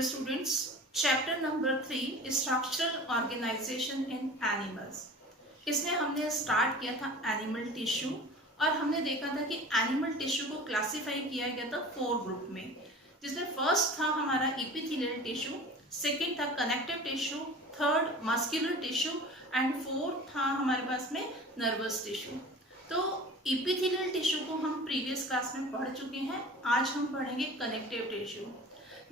Dear students, chapter number 3 structural organization in animals। इसमें हमने start किया था एनिमल टिश्यू और हमने देखा था कि एनिमल टिश्यू को क्लासिफाई किया गया था 4 ग्रुप में, जिसमें फर्स्ट था हमारा एपिथेलियल टिश्यू, सेकंड था connective tissue, third muscular tissue and fourth था हमारे पास में नर्वस टिश्यू। तो एपिथेलियल टिश्यू को हम प्रीवियस क्लास में पढ़ चुके हैं, आज हम पढ़ेंगे कनेक्टिव टिश्यू।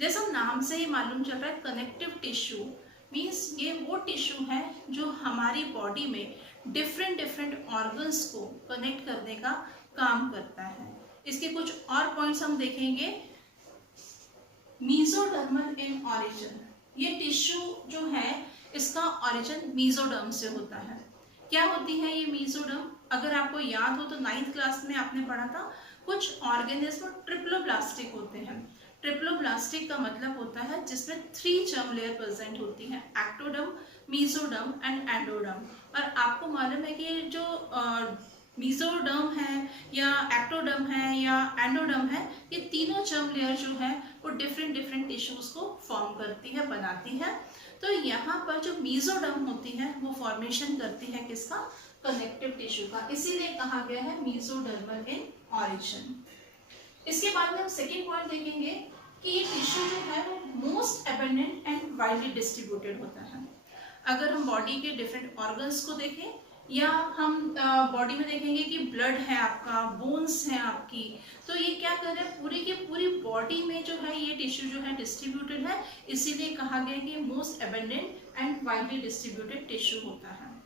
जैसा नाम से ही मालूम चल रहा है, कनेक्टिव टिश्यू मीन्स ये वो टिश्यू है जो हमारी बॉडी में डिफरेंट ऑर्गन्स को कनेक्ट करने का काम करता है। इसके कुछ और पॉइंट्स हम देखेंगे। मीजोडर्मल इन ऑरिजिन, ये टिश्यू जो है इसका ऑरिजिन मीजोडर्म से होता है। क्या होती है ये मीजोडर्म? अगर आपको याद हो तो 9th क्लास में आपने पढ़ा था, कुछ ऑर्गेनिज्म ट्रिप्लोब्लास्टिक होते हैं। ट्रिप्लोब्लास्टिक का मतलब होता है जिसमें 3 जर्म लेयर प्रेजेंट होती है, एक्टोडर्म, मीजोडर्म एंड एंडोडर्म। और आपको मालूम है कि जो मीजोडर्म है या एक्टोडर्म है या एंडोडर्म है, ये तीनों जर्म लेयर जो है वो डिफरेंट टिश्यूज को फॉर्म करती है, बनाती है। तो यहाँ पर जो मीजोडर्म होती है वो फॉर्मेशन करती है किसका? कनेक्टिव टिश्यू का, इसीलिए कहा गया है मीजोडर्मल इन ऑरिजिन। इसके बाद में हम सेकेंड पॉइंट देखेंगे कि ये टिश्यू जो है वो most abundant and widely distributed होता है। अगर हम बॉडी के डिफरेंट ऑर्गन्स को देखें या हम बॉडी में देखेंगे कि ब्लड है आपका, बोन्स है आपकी, तो ये क्या कर रहे हैं, पूरी की पूरी बॉडी में जो है ये टिश्यू जो है डिस्ट्रीब्यूटेड है, इसीलिए कहा गया कि most abundant and widely distributed tissue होता है।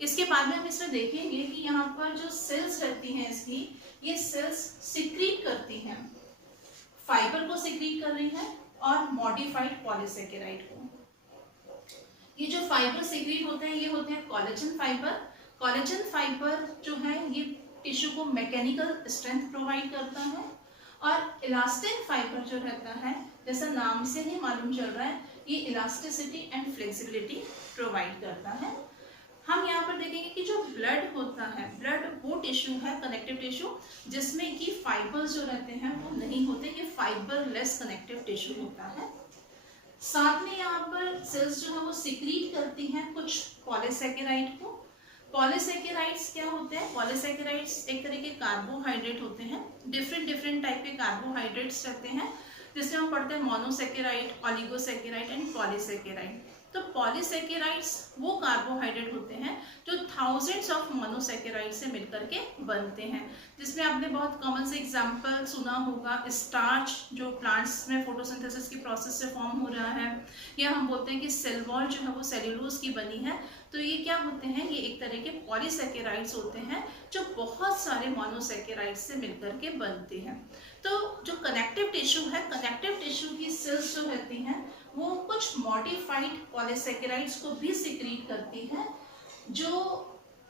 इसके बाद में हम इसमें देखेंगे कि यहाँ पर जो सेल्स रहती हैं इसकी, ये सेल्स सिक्रीट करती हैं, फाइबर को सिक्रीट कर रही हैं और मॉडिफाइड पॉलीसेकेराइड को। ये जो फाइबर सिक्रीट होते हैं ये होते हैं कोलेजन फाइबर। कोलेजन फाइबर जो है ये टिश्यू को मैकेनिकल स्ट्रेंथ प्रोवाइड करता है और इलास्टिक फाइबर जो रहता है, जैसा नाम से ही मालूम चल रहा है, ये इलास्टिसिटी एंड फ्लेक्सिबिलिटी प्रोवाइड करता है। हम यहाँ पर देखेंगे कि जो ब्लड होता है, ब्लड वो टिश्यू है कनेक्टिव टिश्यू जिसमें कि फाइबर्स जो रहते हैं वो नहीं होते, ये फाइबरलेस कनेक्टिव टिश्यू होता है। साथ में यहाँ पर सेल्स जो है वो सिक्रीट करती हैं कुछ पॉलीसेकेराइड को। पॉलीसेकेराइड्स क्या होते हैं? पॉलीसेकेराइड्स एक तरह के कार्बोहाइड्रेट होते हैं, डिफरेंट टाइप के कार्बोहाइड्रेट्स रहते हैं, जिसमें हम पढ़ते हैं मोनोसेकेराइड, ऑलिगोसेकेराइड एंड पॉलीसेकेराइड। तो पॉलीसेकेराइड्स वो कार्बोहाइड्रेट होते हैं जो थाउजेंड्स ऑफ मोनोसेकेराइड से मिलकर के बनते हैं, जिसमें आपने बहुत कॉमन से एग्जांपल सुना होगा, स्टार्च जो प्लांट्स में फोटोसिंथेसिस की प्रोसेस से फॉर्म हो रहा है, या हम बोलते हैं कि सेल वॉल जो है वो सेल्यूलोज की बनी है। तो ये क्या होते हैं? ये एक तरह के पॉलीसेकेराइड्स होते हैं जो बहुत सारे मोनोसेकेराइड से मिलकर के बनते हैं। तो जो कनेक्टिव टिश्यू है, कनेक्टिव टिश्यू की सेल्स जो रहती हैं वो कुछ मॉडिफाइड पॉलीसेकेराइड्स को भी सिक्रीट करती हैं, जो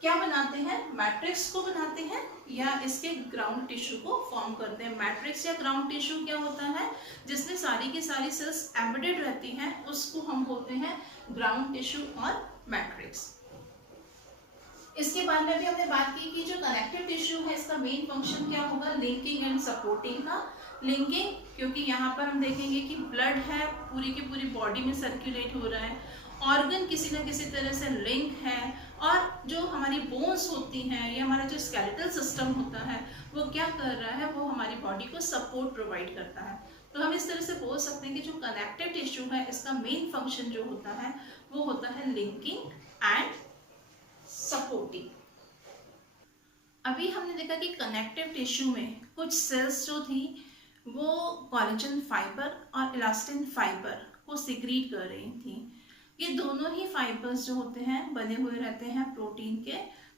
क्या बनाते हैं? मैट्रिक्स को बनाते हैं या इसके ग्राउंड टिश्यू को फॉर्म करते हैं। मैट्रिक्स या ग्राउंड टिश्यू क्या होता है? जिसमें सारी की सारी सेल्स एम्बेडेड रहती हैं, उसको हम बोलते हैं ग्राउंड टिश्यू और मैट्रिक्स। इसके बाद में भी हमने बात की कि जो कनेक्टिव टिश्यू है इसका मेन फंक्शन क्या होगा? लिंकिंग एंड सपोर्टिंग का। लिंकिंग, क्योंकि यहाँ पर हम देखेंगे कि ब्लड है पूरी की पूरी बॉडी में सर्कुलेट हो रहा है, ऑर्गन किसी न किसी तरह से लिंक है, और जो हमारी बोन्स होती हैं या हमारा जो स्केलेटल सिस्टम होता है वो क्या कर रहा है? वो हमारी बॉडी को सपोर्ट प्रोवाइड करता है। तो हम इस तरह से बोल सकते हैं कि जो कनेक्टिव टिश्यू है इसका मेन फंक्शन जो होता है वो होता है लिंकिंग एंड सपोर्टिंग। अभी हमने देखा कि कनेक्टिव टिश्यू में कुछ सेल्स जो थी वो कोलेजन फाइबर और इलास्टिन फाइबर को सिक्रीट कर रही थी। ये दोनों ही फाइबर्स जो होते हैं बने हुए रहते हैं प्रोटीन के।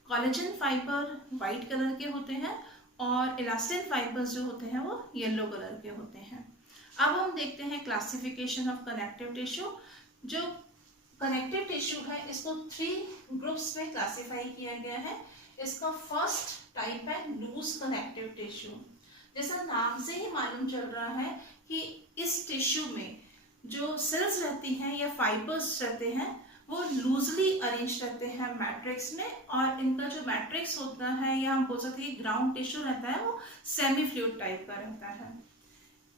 कोलेजन फाइबर वाइट कलर के होते हैं और इलास्टिन फाइबर्स जो होते हैं वो येलो कलर के होते हैं। अब हम देखते हैं क्लासिफिकेशन ऑफ कनेक्टिव टिश्यू। जो कनेक्टिव टिश्यू है इसको 3 ग्रुप्स में क्लासिफाई किया गया है। इसका फर्स्ट टाइप है लूज कनेक्टिव टिश्यू। जैसा नाम से ही मालूम चल रहा है कि इस टिश्यू में जो सेल्स रहती हैं या फाइबर्स रहते हैं वो लूजली अरेंज रहते हैं मैट्रिक्स में, और इनका जो मैट्रिक्स होता है या हम बोल सकते हैं ग्राउंड टिश्यू रहता है वो सेमी फ्लूइड टाइप का रहता है।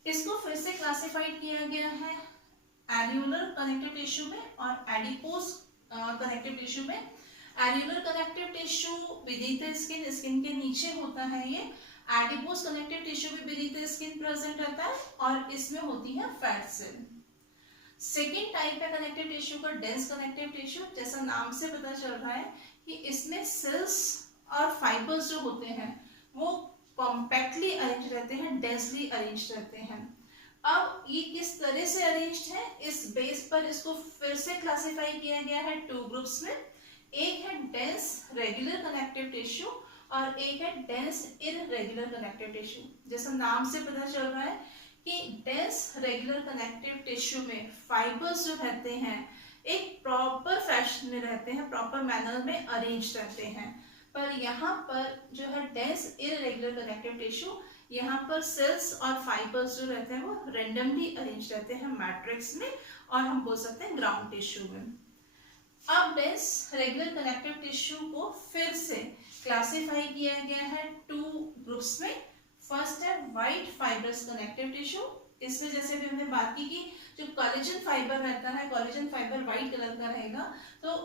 इसको फिर से क्लासिफाइड किया गया है एल्यूलर कनेक्टिव टिश्यू में और एडिपोज कनेक्टिव टिश्यू में। एल्यूलर connective tissue beneath the skin, skin के नीचे होता है ये। एडिपोज कनेक्टिव टिश्यू भी beneath the स्किन प्रेजेंट रहता है और इसमें होती है फैट सेल। सेकेंड टाइप है कनेक्टिव टिश्यू का डेंस कनेक्टिव टिश्यू। जैसा नाम से पता चल रहा है कि इसमें सेल्स और फाइबर्स जो होते हैं वो कॉम्पैक्टली अरेंज रहते हैं, डेंसली अरेंज रहते हैं। अब ये किस तरह से अरेंज्ड है, इस बेस पर इसको फिर से क्लासिफाई किया गया है टू ग्रुप्स में। एक है डेंस रेगुलर कनेक्टिव टिश्यू और एक है डेंस इररेगुलर कनेक्टिव टिश्यू। जैसा नाम से पता चल रहा है कि डेंस रेगुलर कनेक्टिव टिश्यू में फाइबर्स जो रहते हैं एक प्रॉपर फैशन में रहते हैं, प्रॉपर मैनर में अरेंज रहते हैं। पर यहाँ पर जो है डेंस इररेगुलर कनेक्टिव टिश्यू, यहाँ पर सेल्स और फाइबर्स जो रहते हैं वो रेंडमली अरेंज रहते हैं मैट्रिक्स में, और हम बोल सकते हैं ग्राउंड टिश्यू में। अब डेंस रेगुलर कनेक्टिव टिश्यू को फिर से क्लासिफाई किया गया है टू ग्रुप्स में। फर्स्ट है व्हाइट फाइबरस कनेक्टिव टिश्यू। इसमें जैसे भी हमने बात की कि जो कोलेजन फाइबर रहता है, कोलेजन फाइबर व्हाइट कलर का रहेगा, तो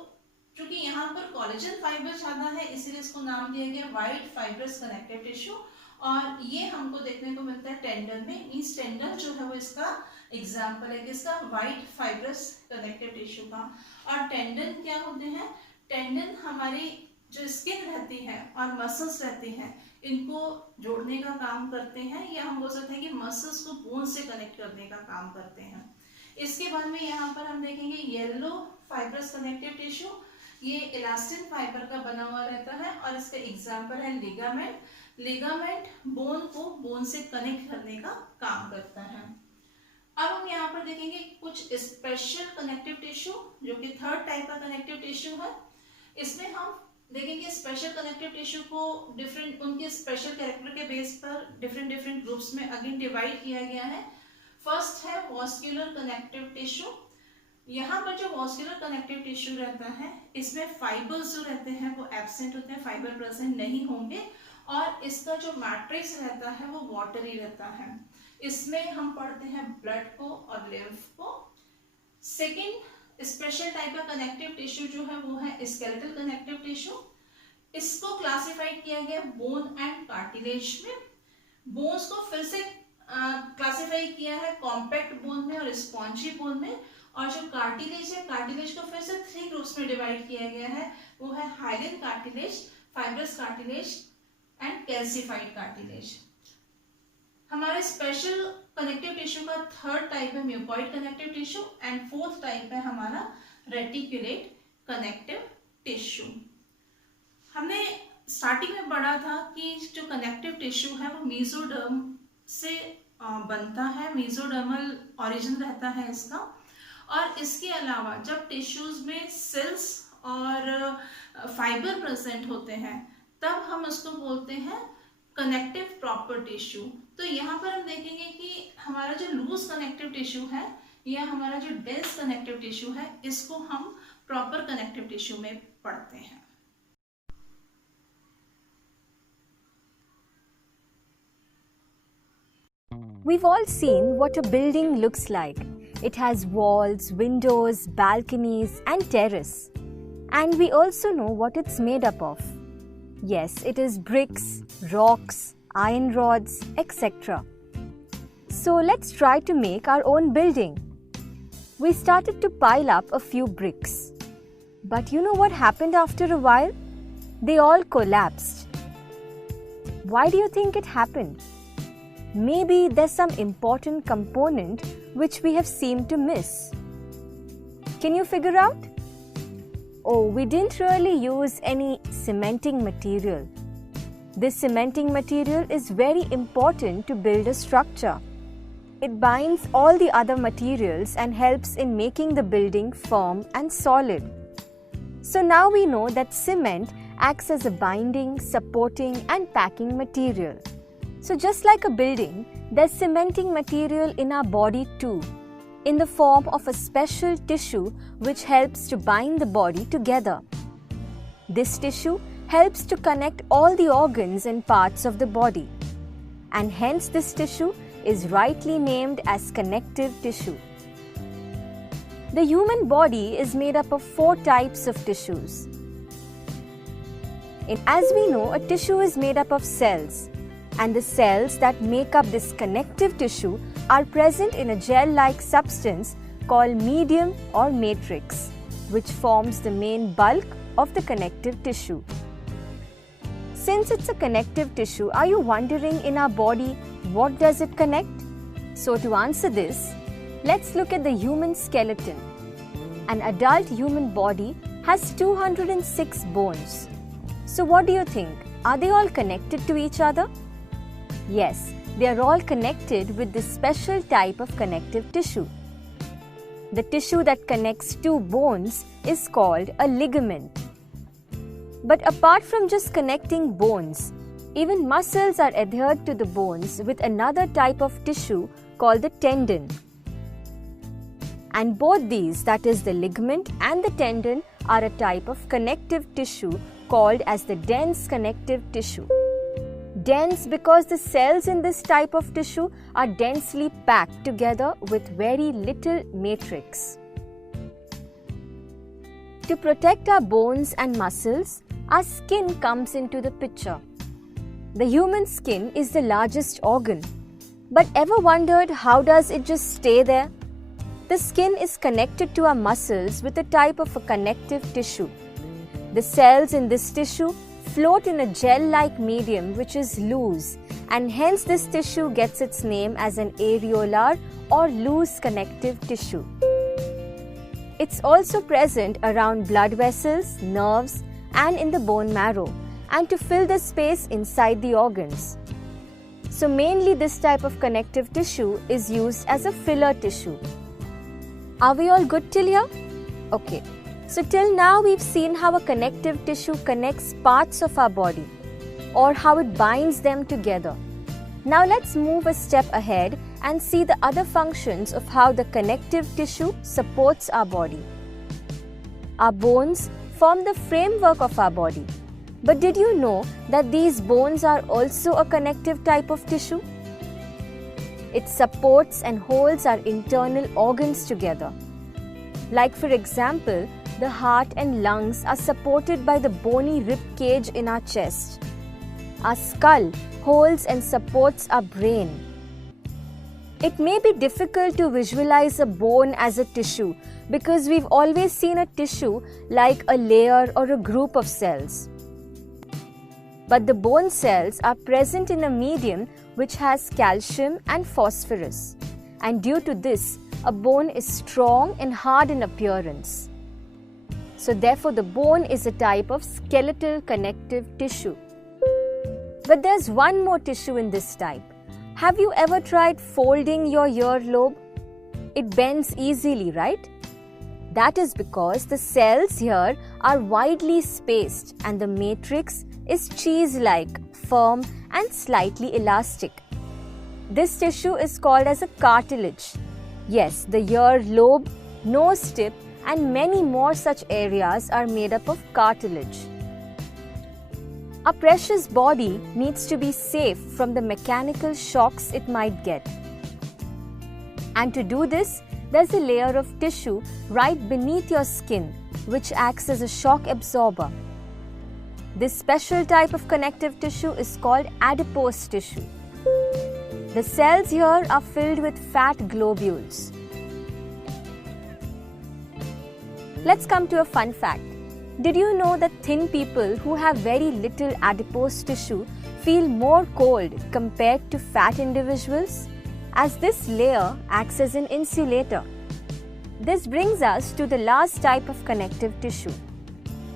क्योंकि यहाँ पर कोलेजन फाइबर ज्यादा है इसीलिए इसको नाम दिया गया व्हाइट फाइबरस कनेक्टिव टिश्यू। और ये हमको देखने को मिलता है टेंडन में। मींस टेंडन जो है वो इसका एग्जाम्पल है किसका, व्हाइट फाइबरस कनेक्टिव टिश्यू का। और टेंडन क्या होते हैं, टेंडन हमारी जो स्किन रहती है और मसल्स रहती हैं इनको जोड़ने का काम करते हैं, या हम बोल सकते हैं कि मसल्स को बोन से कनेक्ट करने का काम करते हैं। इसके बाद में यहाँ पर हम देखेंगे येलो फाइबरस कनेक्टिव टिश्यू। ये इलास्टिन फाइबर का बना हुआ रहता है और इसका एग्जाम्पल है लिगामेंट। लिगामेंट बोन को बोन से कनेक्ट करने का काम करता है। अब हम यहाँ पर देखेंगे कुछ स्पेशल कनेक्टिव टिश्यू जो कि थर्ड टाइप का कनेक्टिव टिश्यू है। इसमें हम देखेंगे स्पेशल कनेक्टिव टिश्यू को डिफरेंट उनके स्पेशल कैरेक्टर के बेस पर डिफरेंट ग्रुप्स में अगेन डिवाइड किया गया है। फर्स्ट है वॉस्कुलर कनेक्टिव टिश्यू। यहाँ पर जो वॉस्कुलर कनेक्टिव टिश्यू रहता है इसमें फाइबर्स जो रहते हैं वो एब्सेंट होते हैं, फाइबर प्रेजेंट नहीं होंगे, और इसका जो मैट्रिक्स रहता है वो वाटरी रहता है। इसमें हम पढ़ते हैं ब्लड को और लिम्फ को। सेकेंड स्पेशल टाइप का कनेक्टिव टिश्यू जो है वो है स्केलेटल कनेक्टिव टिश्यू। इसको क्लासिफाइड किया गया बोन एंड कार्टिलेज में। बोन्स को फिर से क्लासिफाई किया है कॉम्पैक्ट बोन में और स्पॉन्जी बोन में, और जो कार्टिलेज है कार्टिलेज को फिर से 3 ग्रुप्स में डिवाइड किया गया है, वो है hyaline cartilage, fibrous cartilage and calcified cartilage. हमारे स्पेशल कनेक्टिव टिश्यू का थर्ड टाइप है mucoid connective tissue and fourth type है हमारा रेटिकुलेट कनेक्टिव टिश्यू। हमने स्टार्टिंग में पढ़ा था कि जो कनेक्टिव टिश्यू है वो मेसोडर्म से बनता है, मेसोडर्मल ओरिजिन रहता है इसका। और इसके अलावा जब टिश्यूज में सेल्स और फाइबर प्रेजेंट होते हैं तब हम उसको बोलते हैं कनेक्टिव प्रॉपर टिश्यू। तो यहाँ पर हम देखेंगे कि हमारा जो लूज कनेक्टिव टिश्यू है या हमारा जो डेंस कनेक्टिव टिश्यू है इसको हम प्रॉपर कनेक्टिव टिश्यू में पढ़ते हैं। We've all seen what a building looks like. It has walls, windows, balconies, and terrace. And we also know what it's made up of. Yes, it is bricks, rocks, iron rods, etc. So let's try to make our own building. We started to pile up a few bricks. But you know what happened after a while? They all collapsed. Why do you think it happened? Maybe there's some important component which we have seemed to miss. Can you figure out? Oh, we didn't really use any cementing material. This cementing material is very important to build a structure. It binds all the other materials and helps in making the building firm and solid. So now we know that cement acts as a binding, supporting and packing material. So just like a building, there's cementing material in our body too, in the form of a special tissue which helps to bind the body together. This tissue helps to connect all the organs and parts of the body, and hence this tissue is rightly named as connective tissue. The human body is made up of 4 types of tissues. As we know, a tissue is made up of cells, and the cells that make up this connective tissue are present in a gel-like substance called medium or matrix, which forms the main bulk of the connective tissue. Since it's a connective tissue, are you wondering in our body what does it connect? So to answer this, let's look at the human skeleton. An adult human body has 206 bones. So what do you think? Are they all connected to each other? Yes, they are all connected with this special type of connective tissue. The tissue that connects 2 bones is called a ligament. But apart from just connecting bones, even muscles are adhered to the bones with another type of tissue called the tendon. And both these, that is the ligament and the tendon, are a type of connective tissue called as the dense connective tissue. Dense because the cells in this type of tissue are densely packed together with very little matrix. To protect our bones and muscles, our skin comes into the picture. The human skin is the largest organ. But ever wondered how does it just stay there? The skin is connected to our muscles with a type of a connective tissue. The cells in this tissue float in a gel-like medium which is loose, and hence this tissue gets its name as an areolar or loose connective tissue. It's also present around blood vessels, nerves, and in the bone marrow, and to fill the space inside the organs. So mainly this type of connective tissue is used as a filler tissue. Are we all good till here? Okay. So till now we've seen how a connective tissue connects parts of our body or how it binds them together. Now let's move a step ahead and see the other functions of how the connective tissue supports our body. Our bones form the framework of our body. But did you know that these bones are also a connective type of tissue? It supports and holds our internal organs together. Like for example, the heart and lungs are supported by the bony rib cage in our chest. Our skull holds and supports our brain. It may be difficult to visualize a bone as a tissue because we've always seen a tissue like a layer or a group of cells. But the bone cells are present in a medium which has calcium and phosphorus. And due to this, a bone is strong and hard in appearance. So therefore, the bone is a type of skeletal connective tissue. But there's one more tissue in this type. Have you ever tried folding your earlobe? It bends easily, right? That is because the cells here are widely spaced and the matrix is cheese-like, firm and slightly elastic. This tissue is called as a cartilage. Yes, the earlobe, nose tip and many more such areas are made up of cartilage. A precious body needs to be safe from the mechanical shocks it might get. And to do this, there's a layer of tissue right beneath your skin which acts as a shock absorber. This special type of connective tissue is called adipose tissue. The cells here are filled with fat globules. Let's come to a fun fact. Did you know that thin people who have very little adipose tissue feel more cold compared to fat individuals? As this layer acts as an insulator. This brings us to the last type of connective tissue.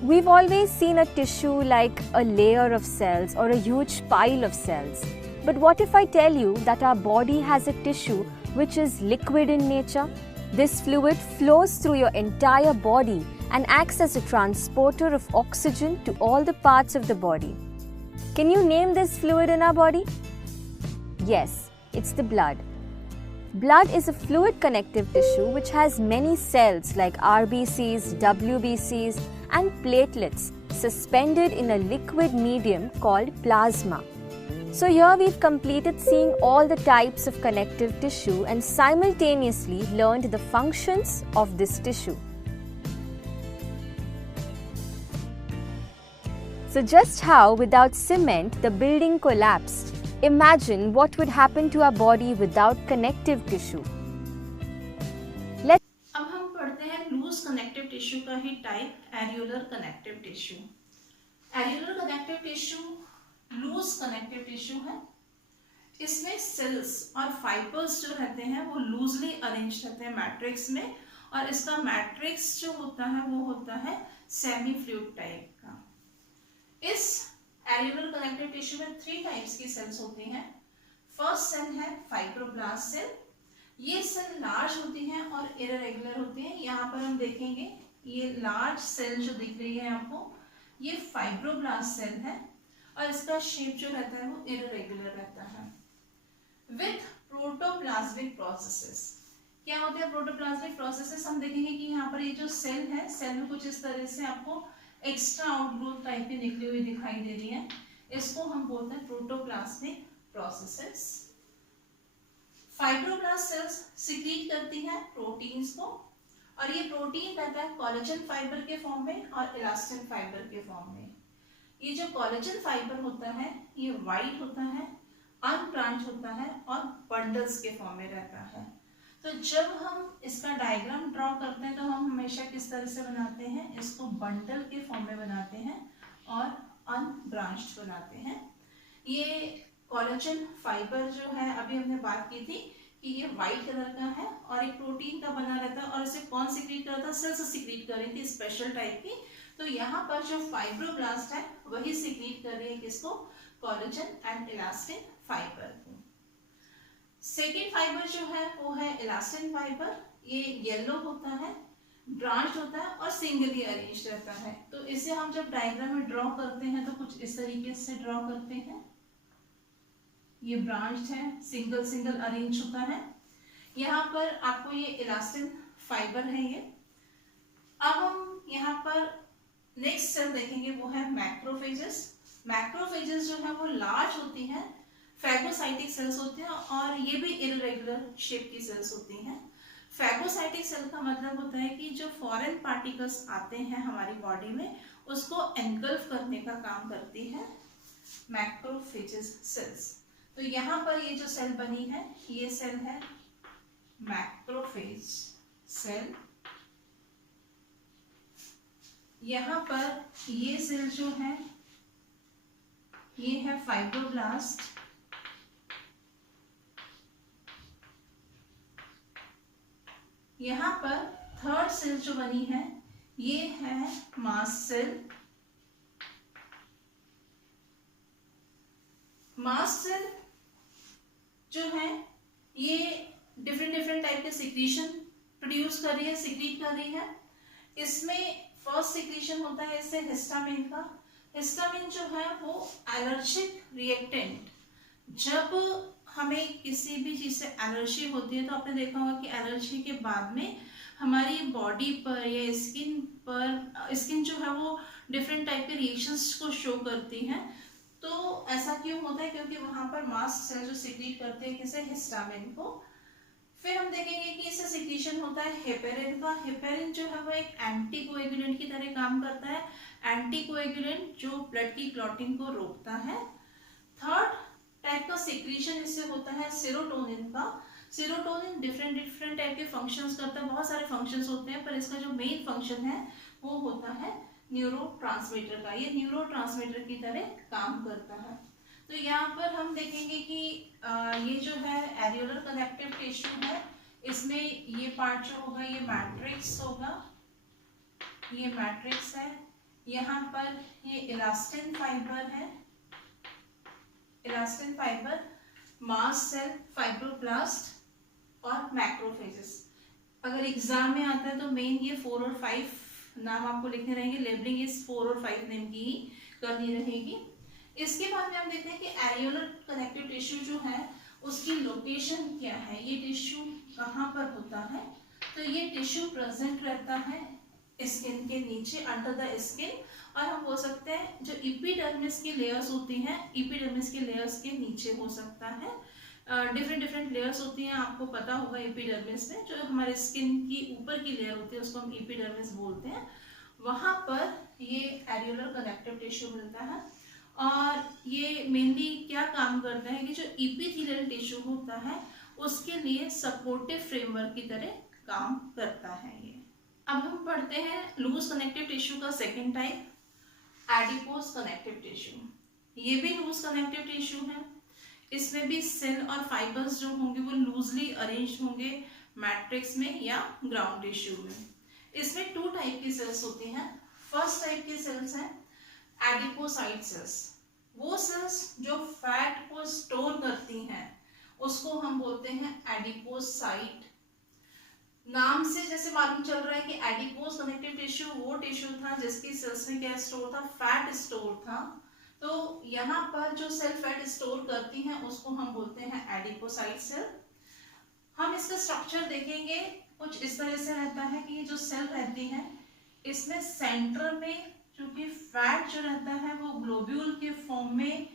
We've always seen a tissue like a layer of cells or a huge pile of cells. But what if I tell you that our body has a tissue which is liquid in nature? This fluid flows through your entire body and acts as a transporter of oxygen to all the parts of the body. Can you name this fluid in our body? Yes, it's the blood. Blood is a fluid connective tissue which has many cells like RBCs, WBCs and platelets suspended in a liquid medium called plasma. So here we've completed seeing all the types of connective tissue and simultaneously learned the functions of this tissue. So just how without cement the building collapsed, imagine what would happen to our body without connective tissue. अब हम पढ़ते हैं loose connective tissue का ही type, areolar connective tissue. Areolar connective tissue loose connective tissue है। इसमें sales और fibres जो रहते हैं वो लूजली अरेंज रहते हैं मैट्रिक्स में, और इसका मैट्रिक्स जो होता है वो होता है सेमी फ्लूइड टाइप का। इस एरियोलर कनेक्टिव टिश्यू में 3 टाइप्स की सेल्स होती हैं। फर्स्ट सेल है फाइब्रोब्लास्ट सेल। ये सेल लार्ज होती हैं और इरेगुलर होती हैं। यहाँ पर हम देखेंगे ये लार्ज सेल जो दिख रही है आपको, ये फाइब्रोब्लास्ट सेल है और इसका शेप जो रहता है वो इरेगुलर रहता है। विथ प्रोटोप्लाज्मिक प्रोसेसेस, क्या होते हैं प्रोटोप्लाज्मिक प्रोसेसेस? हम देखेंगे कि यहाँ पर ये जो सेल है, सेल में कुछ इस तरह से आपको एक्स्ट्रा आउटग्रोथ टाइप की निकली हुई दिखाई दे रही है। इसको हम बोलते हैं protoplasmic processes. Fibroblast sales secrete करती हैं प्रोटीन्स को, और ये प्रोटीन रहता है कोलेजन फाइबर के फॉर्म में और इलास्टिन फाइबर के फॉर्म में। ये जो कोलेजन फाइबर होता है ये वाइट होता है, अनब्रांच होता है और बंडल्स के फॉर्म में रहता है। तो जब हम इसका डायग्राम ड्रॉ करते हैं तो हम हमेशा किस तरह से बनाते हैं? इसको बंडल के फॉर्म में बनाते हैं और अनब्रांच्ड बनाते हैं। ये कोलेजन फाइबर जो है, अभी हमने बात की थी कि ये व्हाइट कलर का है और एक प्रोटीन का बना रहता है, और इसे कौन सिक्रीट करता है? सेल्स सिक्रीट कर रही थी स्पेशल टाइप की। तो यहाँ पर जो फाइब्रोब्लास्ट है वही सिक्रीट कर रही है किसको? कोलेजन एंड इलास्टिन फाइबर को। सेकेंड फाइबर जो है वो है इलास्टिन फाइबर। ये येलो होता है, ब्रांच होता है और सिंगली अरेंज रहता है। तो इसे हम जब डायग्राम में ड्रॉ करते हैं तो कुछ इस तरीके से ड्रॉ करते हैं। ये ब्रांच है, सिंगल सिंगल अरेंज होता है। यहाँ पर आपको ये इलास्टिन फाइबर है ये। अब हम यहाँ पर नेक्स्ट सेल देखेंगे वो है मैक्रोफेजेस। मैक्रोफेजेस जो है वो लार्ज होती हैं, फैगोसाइटिक सेल्स होते हैं और ये भी इरेगुलर शेप की सेल्स होती हैं। फैगोसाइटिक सेल का मतलब होता है कि जो फॉरेन पार्टिकल्स आते हैं हमारी बॉडी में उसको एनगल्फ करने का काम करती है मैक्रोफेजेस सेल्स। तो यहाँ पर ये जो सेल बनी है ये सेल है मैक्रोफेज सेल। यहाँ पर ये सेल जो है ये है फाइब्रोब्लास्ट। यहाँ पर थर्ड सेल जो बनी है ये है मास्ट सेल। मास्ट सेल जो है ये डिफरेंट टाइप के सिक्रीशन प्रोड्यूस कर रही है, सिक्रीट कर रही है। इसमें फर्स्ट सिक्रीशन होता है इससे हिस्टामिन का। हिस्टामिन जो है वो एलर्जिक रिएक्टेंट। जब हमें किसी भी चीज से एलर्जी होती है तो आपने देखा होगा कि एलर्जी के बाद में हमारी बॉडी पर या स्किन पर, स्किन जो है वो डिफरेंट टाइप के रिएक्शंस को शो करती हैं। तो ऐसा क्यों होता है? क्योंकि वहां पर मास्ट सेल जो सिक्रीट करते हैं किसे? हिस्टामिन को। फिर हम देखेंगे कि इससे सिक्रीशन होता है हेपेरिन का। हेपेरिन जो है वो एक एंटीकोएगुलेंट की तरह काम करता है, एंटीकोएगुलेंट जो ब्लड की क्लॉटिंग को रोकता है। थर्ड टाइप का सिक्रीशन इससे होता है सेरोटोनिन का। सेरोटोनिन डिफरेंट टाइप के फंक्शंस करता है, बहुत सारे फंक्शंस होते हैं, पर इसका जो मेन फंक्शन है वो होता है न्यूरोट्रांसमीटर का। ये न्यूरोट्रांसमीटर की तरह काम करता है। तो यहाँ पर हम देखेंगे कि ये जो है एरियोलर कनेक्टिव टिश्यू है, इसमें ये पार्ट जो होगा ये मैट्रिक्स होगा, ये मैट्रिक्स है। यहाँ पर ये इलास्टिन फाइबर है, elastin fibre, mast cell, fibroblast और मैक्रोफेजेस। अगर एग्जाम में आता है तो मेन ये 4 और 5 नाम आपको लिखने रहेंगे। लेबलिंग इस 4 और 5 नेम की ही करनी रहेगी। इसके बाद में हम देखते हैं कि एरियोलर कनेक्टिव टिश्यू जो है उसकी लोकेशन क्या है, ये टिश्यू कहाँ पर होता है। तो ये टिश्यू प्रेजेंट रहता है स्किन के नीचे, अंडर द स्किन, और हम बोल सकते हैं जो इपिडर्मिस की लेयर्स होती हैं, इपिडर्मिस के लेयर्स के नीचे हो सकता है। डिफरेंट डिफरेंट लेयर्स होती हैं, आपको पता होगा एपिडर्मिस में जो हमारे स्किन की ऊपर की लेयर होती है उसको हम एपिडर्मिस बोलते हैं, वहां पर ये एरियोलर कनेक्टिव टिश्यू मिलता है। और ये मेनली क्या काम करता है कि जो इपिथेलियल टिश्यू होता है उसके लिए सपोर्टिव फ्रेमवर्क की तरह काम करता है ये। अब हम पढ़ते हैं लूज कनेक्टिव टिश्यू का second type, adipose connective tissue. ये भी लूज कनेक्टिव टिश्यू है, इसमें भी सेल और फाइबर्स जो होंगे वो लूजली अरेंज होंगे मैट्रिक्स में या ग्राउंड टिश्यू में। इसमें 2 टाइप की सेल्स होती हैं। फर्स्ट टाइप की सेल्स हैं एडिपोसाइट सेल्स। वो सेल्स जो फैट को स्टोर करती हैं उसको हम बोलते हैं एडिपोसाइट। नाम से जैसे मालूम चल रहा है कि एडिपोज कनेक्टिव टिश्यू वो टिश्यू था जिसकी सेल्स में क्या स्टोर था, फैट स्टोर था। तो यहाँ पर जो सेल फैट स्टोर करती हैं उसको हम बोलते हैं एडिपोसाइट सेल। हम इसका स्ट्रक्चर देखेंगे, कुछ इस तरह से रहता है कि ये जो सेल रहती है इसमें सेंटर में चूंकि फैट जो रहता है वो ग्लोब्यूल के फॉर्म में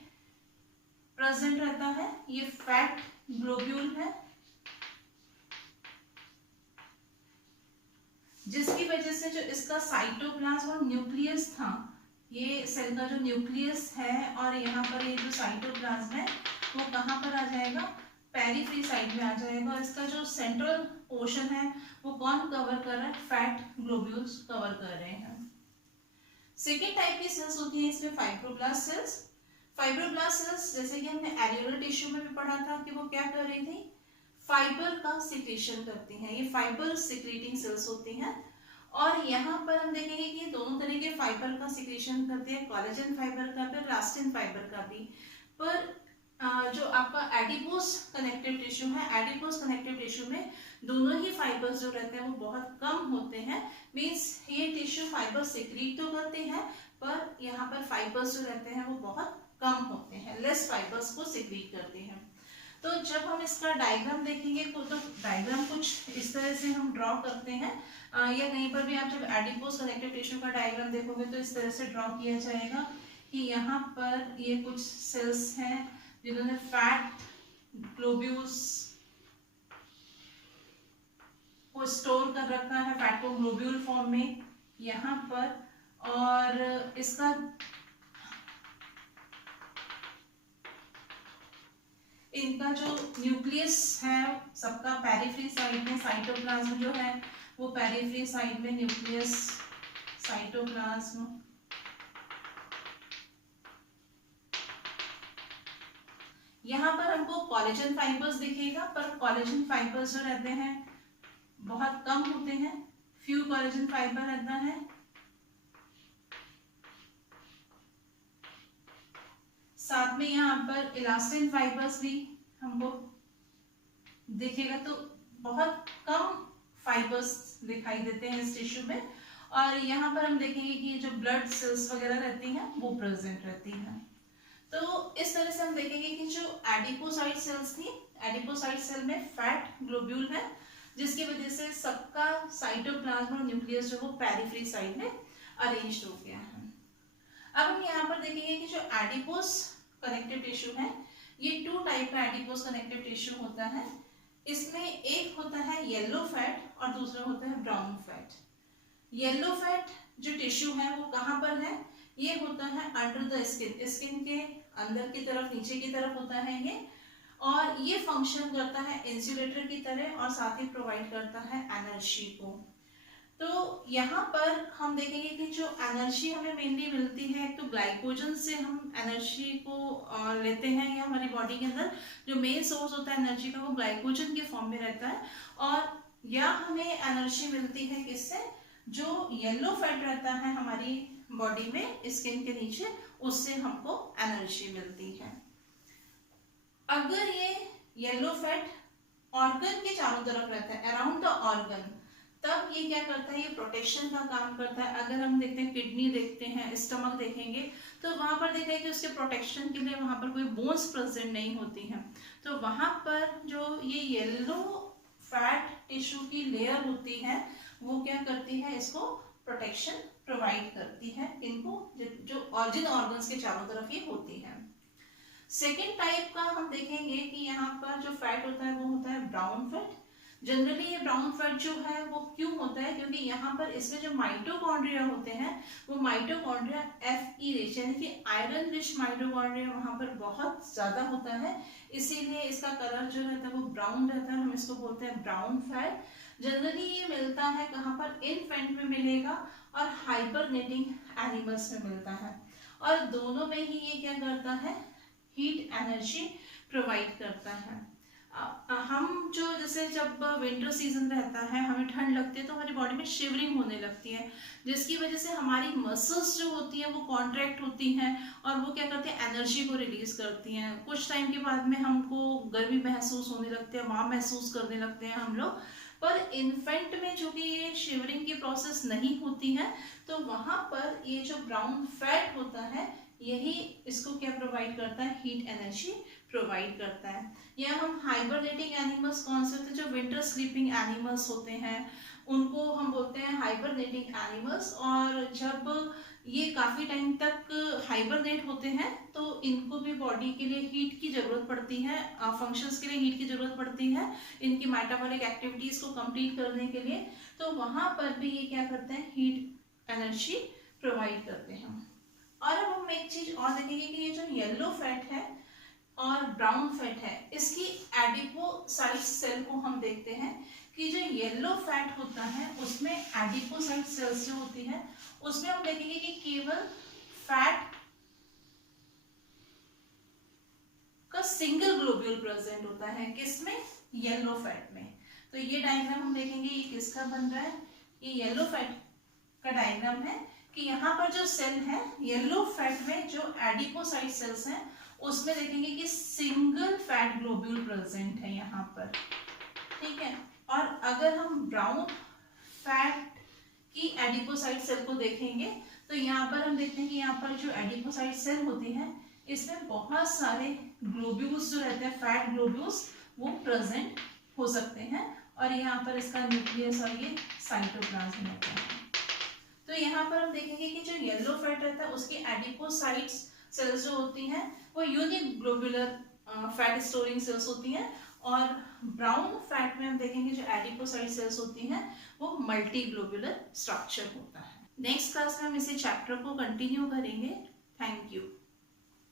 प्रेजेंट रहता है, ये फैट ग्लोब्यूल है, जिसकी वजह से जो इसका साइटोप्लाज्म और न्यूक्लियस था, ये सेल का जो न्यूक्लियस है और यहाँ पर ये जो साइटोप्लाज्म है वो कहाँ पर आ जाएगा, पेरिफेरी साइड में आ जाएगा। और इसका जो सेंट्रल पोर्शन है वो कौन कवर कर रहा है, फैट ग्लोब्यूल्स कवर कर रहे हैं। सेकेंड टाइप की सेल्स होती है इसमें फाइब्रोब्लास्ट सेल्स। फाइब्रोब्लास्ट सेल्स जैसे कि हमने एरियोलर टिश्यू में भी पढ़ा था कि वो क्या कर रही थी, फाइबर का सिक्रीशन करती हैं, ये फाइबर सिक्रीटिंग सेल्स होती हैं। और यहाँ पर हम देखेंगे कि दोनों तरह के फाइबर का सिक्रीशन करते हैं, कोलेजन फाइबर का भी, इलास्टिन फाइबर का भी। पर जो आपका एडिपोज कनेक्टिव टिश्यू है, एडिपोज कनेक्टिव टिश्यू में दोनों ही फाइबर्स जो रहते हैं वो बहुत कम होते हैं। मींस ये टिश्यू फाइबर सिक्रीट तो करते हैं पर यहाँ पर फाइबर्स जो रहते हैं वो बहुत कम होते हैं, लेस फाइबर्स को सिक्रीट करते हैं। तो जब हम इसका डायग्राम देखेंगे तो डायग्राम कुछ इस तरह से हम ड्रॉ करते हैं, या कहीं पर भी आप जब एडिपोज कनेक्टिव टिश्यू का डायग्राम देखोगे तो इस तरह से ड्रॉ किया जाएगा कि यहाँ पर ये कुछ सेल्स हैं जिन्होंने फैट ग्लोब्यूल्स को स्टोर कर रखा है, फैट को ग्लोब्यूल फॉर्म में यहाँ पर। और इसका इनका जो न्यूक्लियस है सबका पेरिफेरी साइड में, साइटोप्लाज्म जो है वो पेरिफेरी साइड में, न्यूक्लियस साइटोप्लाज्म। यहाँ पर हमको कोलेजन फाइबर्स दिखेगा, पर कोलेजन फाइबर्स जो रहते हैं बहुत कम होते हैं, फ्यू कोलेजन फाइबर रहता है। साथ में यहाँ पर इलास्टिन फाइबर्स भी हमको दिखेगा, तो बहुत कम फाइबर्स दिखाई देते हैं इस टिश्यू में। और यहाँ पर हम देखेंगे कि जो ब्लड सेल्स वगैरह रहती हैं वो प्रेजेंट रहती हैं। तो इस तरह से हम देखेंगे कि जो एडिपोसाइट सेल्स थी, एडिपोसाइट सेल में फैट ग्लोब्यूल है जिसकी वजह से सबका साइटोप्लाज्म और न्यूक्लियस जो वो पेरिफेरी साइड में अरेंज्ड हो गया है। अब हम यहाँ पर देखेंगे कि जो एडिपोस कनेक्टिव टिश्यू है ये 2 टाइप का एडिपोस कनेक्टिव टिश्यू होता है। इसमें एक होता है येलो फैट और दूसरा होता है ब्राउन फैट। येलो फैट जो टिश्यू है वो कहाँ पर है, ये होता है अंडर द स्किन, स्किन के अंदर की तरफ, नीचे की तरफ होता है ये। और ये फंक्शन करता है इंसुलेटर की तरह और साथ ही प्रोवाइड करता है एनर्जी को। तो यहाँ पर हम देखेंगे कि जो एनर्जी हमें मेनली मिलती है, एक तो ग्लाइकोजन से हम एनर्जी को लेते हैं, या हमारी बॉडी के अंदर जो मेन सोर्स होता है एनर्जी का वो ग्लाइकोजन के फॉर्म में रहता है। और या हमें एनर्जी मिलती है किससे, जो येलो फैट रहता है हमारी बॉडी में स्किन के नीचे, उससे हमको एनर्जी मिलती है। अगर ये येलो फैट ऑर्गन के चारों तरफ रहता है, अराउंड द ऑर्गन, तब ये क्या करता है, ये प्रोटेक्शन का काम करता है। अगर हम देखते हैं किडनी देखते हैं, स्टमक देखेंगे तो वहां पर देखा है कि उसके प्रोटेक्शन के लिए वहां पर कोई बोन्स प्रेजेंट नहीं होती हैं, तो वहां पर जो ये येलो फैट टिश्यू की लेयर होती है वो क्या करती है, इसको प्रोटेक्शन प्रोवाइड करती है इनको, जो जिन ऑर्गन्स के चारों तरफ ये होती है। सेकेंड टाइप का हम देखेंगे कि यहाँ पर जो फैट होता है वो होता है ब्राउन फैट। जनरली ये ब्राउन फैट जो है वो क्यों होता है, क्योंकि यहाँ पर इसमें जो माइटोकॉन्ड्रिया होते हैं वो माइटोकॉन्ड्रिया Fe रिच यानी कि आयरन रिच माइटोकॉन्ड्रिया वहाँ पर बहुत ज्यादा होता है, इसीलिए इसका कलर जो रहता है वो ब्राउन रहता है, हम इसको बोलते हैं ब्राउन फैट। जनरली ये मिलता है कहाँ पर, इन्फेंट में मिलेगा और हाइबरनेटिंग एनिमल्स में मिलता है, और दोनों में ही ये क्या करता है, हीट एनर्जी प्रोवाइड करता है। हम जो जैसे जब विंटर सीजन रहता है, हमें ठंड लगती है तो हमारी बॉडी में शिवरिंग होने लगती है, जिसकी वजह से हमारी मसल्स जो होती हैं वो कॉन्ट्रैक्ट होती हैं और वो क्या करती हैं, एनर्जी को रिलीज करती हैं। कुछ टाइम के बाद में हमको गर्मी महसूस होने लगती है, वार्म महसूस करने लगते हैं हम लोग। पर इन्फेंट में चूंकि ये शिवरिंग की प्रोसेस नहीं होती है, तो वहां पर ये जो ब्राउन फैट होता है यही इसको क्या प्रोवाइड करता है, हीट एनर्जी प्रोवाइड करता है। या हम हाइबरनेटिंग एनिमल्स कौन से होते हैं, जो विंटर स्लीपिंग एनिमल्स होते हैं उनको हम बोलते हैं हाइबरनेटिंग एनिमल्स। और जब ये काफी टाइम तक हाइबरनेट होते हैं तो इनको भी बॉडी के लिए हीट की जरूरत पड़ती है, फंक्शंस के लिए हीट की जरूरत पड़ती है इनकी मेटाबॉलिक एक्टिविटीज को कंप्लीट करने के लिए, तो वहां पर भी ये क्या करते हैं, हीट एनर्जी प्रोवाइड करते हैं। और अब हम एक चीज और देखेंगे कि ये जो येलो फैट है और ब्राउन फैट है, इसकी एडिपोसाइट सेल को हम देखते हैं कि जो येलो फैट होता है उसमें एडिपोसाइट सेल्स जो होती है उसमें हम देखेंगे कि केवल फैट का सिंगल ग्लोब्यूल प्रेजेंट होता है, किसमें, येलो फैट में। तो ये डायग्राम हम देखेंगे ये किसका बन रहा है, ये येलो फैट का डायग्राम है कि यहाँ पर जो सेल है येलो फैट में जो एडिपोसाइट सेल्स हैं उसमें देखेंगे कि सिंगल फैट ग्लोब्यूल प्रेजेंट है यहाँ पर, ठीक है। और अगर हम ब्राउन फैट की एडिपोसाइट सेल को देखेंगे तो यहाँ पर हम देखते हैं कि यहाँ पर जो एडिपोसाइट सेल होती है इसमें बहुत सारे ग्लोब्यूल्स जो रहते हैं, फैट ग्लोब्यूल्स, वो प्रेजेंट हो सकते हैं, और यहाँ पर इसका न्यूक्लियस और ये साइटोप्लाज्म होता है। तो यहाँ पर हम देखेंगे कि जो येलो फैट रहता है उसकी एडिपोसाइट्स सेल्स जो होती हैं वो unique globular fat storing cells होती हैं, और ब्राउन फैट में हम देखेंगे जो एडिपोसाइट सेल्स होती हैं वो मल्टी ग्लोबुलर स्ट्रक्चर होता है। नेक्स्ट क्लास में हम इसी चैप्टर को कंटिन्यू करेंगे। Thank you.